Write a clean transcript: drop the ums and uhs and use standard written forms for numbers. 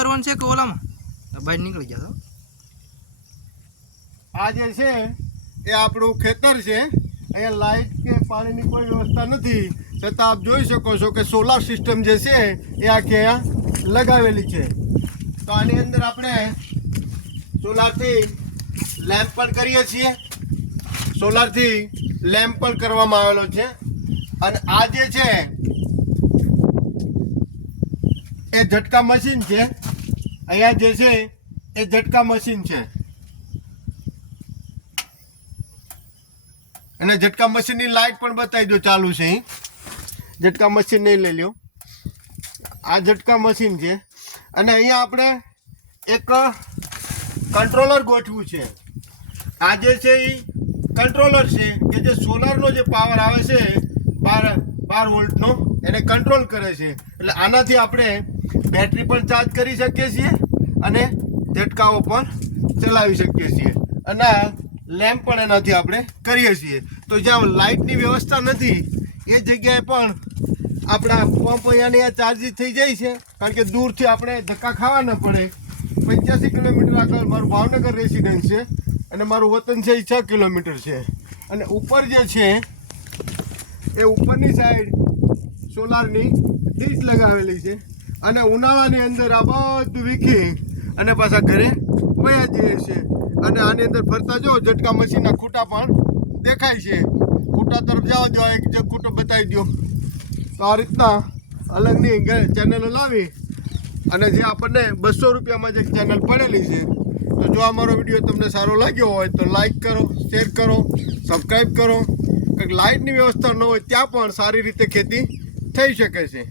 કરવાનું છે કે ઓલામાં બહાર નીકળી ગયા તો આ જે છે એ આપણું ખેતર છે, અહીંયા લાઇટ કે પાણીની કોઈ વ્યવસ્થા નથી, છતાં આપ જોઈ શકો છો કે સોલાર સિસ્ટમ જે છે એ આખી અહીંયા લગાવેલી છે. તો આની અંદર આપણે સોલારથી લેમ્પ પણ કરીએ છીએ, સોલારથી લેમ્પ પણ કરવામાં આવેલો છે. અને આ જે છે એ ઝટકા મશીન છે, અહીંયા જે છે એ ઝટકા મશીન છે. અને ઝટકા મશીનની લાઇટ પણ બતાવી દો ચાલુ છે. અહીં ઝટકા મશીન નહીં લઈ લ્યો, આ ઝટકા મશીન છે. અને અહીંયા આપણે એક કંટ્રોલર ગોઠવું છે. આ જે છે એ કંટ્રોલર છે કે જે સોલારનો જે પાવર આવે છે 12 વોલ્ટનો એને કંટ્રોલ કરે છે. એટલે આનાથી આપણે બેટરી પણ ચાર્જ કરી શકીએ છીએ અને ઝટકાઓ પણ ચલાવી શકીએ છીએ, અને લેમ્પ પણ એનાથી આપણે કરીએ છીએ. તો જ્યાં લાઇટની વ્યવસ્થા નથી એ જગ્યાએ પણ આપણા પંપ અહીંયા ચાર્જિસ થઈ જાય છે, કારણ કે દૂરથી આપણે ધક્કા ખાવા ન પડે. 85 કિલોમીટર આગળ મારું ભાવનગર રેસિડન્સ છે અને મારું વતન છે એ 6 કિલોમીટર છે. અને ઉપર જે છે એ ઉપરની સાઈડ સોલારની ડીશ લગાવેલી છે, અને ઉનાળાની અંદર આ બધું વીખી અને પાછા ઘરે વયા જઈએ છે. અને આની અંદર ફરતા જો ઝટકા મશીનના ખૂટા પણ દેખાય છે. ખૂટા તરફ જવા દો, એક જે ખૂટો બતાવી દો. તો આ રીતના અલગની ચેનલો લાવી અને જે આપણને 200 રૂપિયામાં જે ચેનલ પડેલી છે. તો જો અમારો વિડીયો તમને સારો લાગ્યો હોય તો લાઈક કરો, શેર કરો, સબસ્ક્રાઈબ કરો. કંઈક લાઇટની વ્યવસ્થા ન હોય ત્યાં પણ સારી રીતે ખેતી થઈ શકે છે.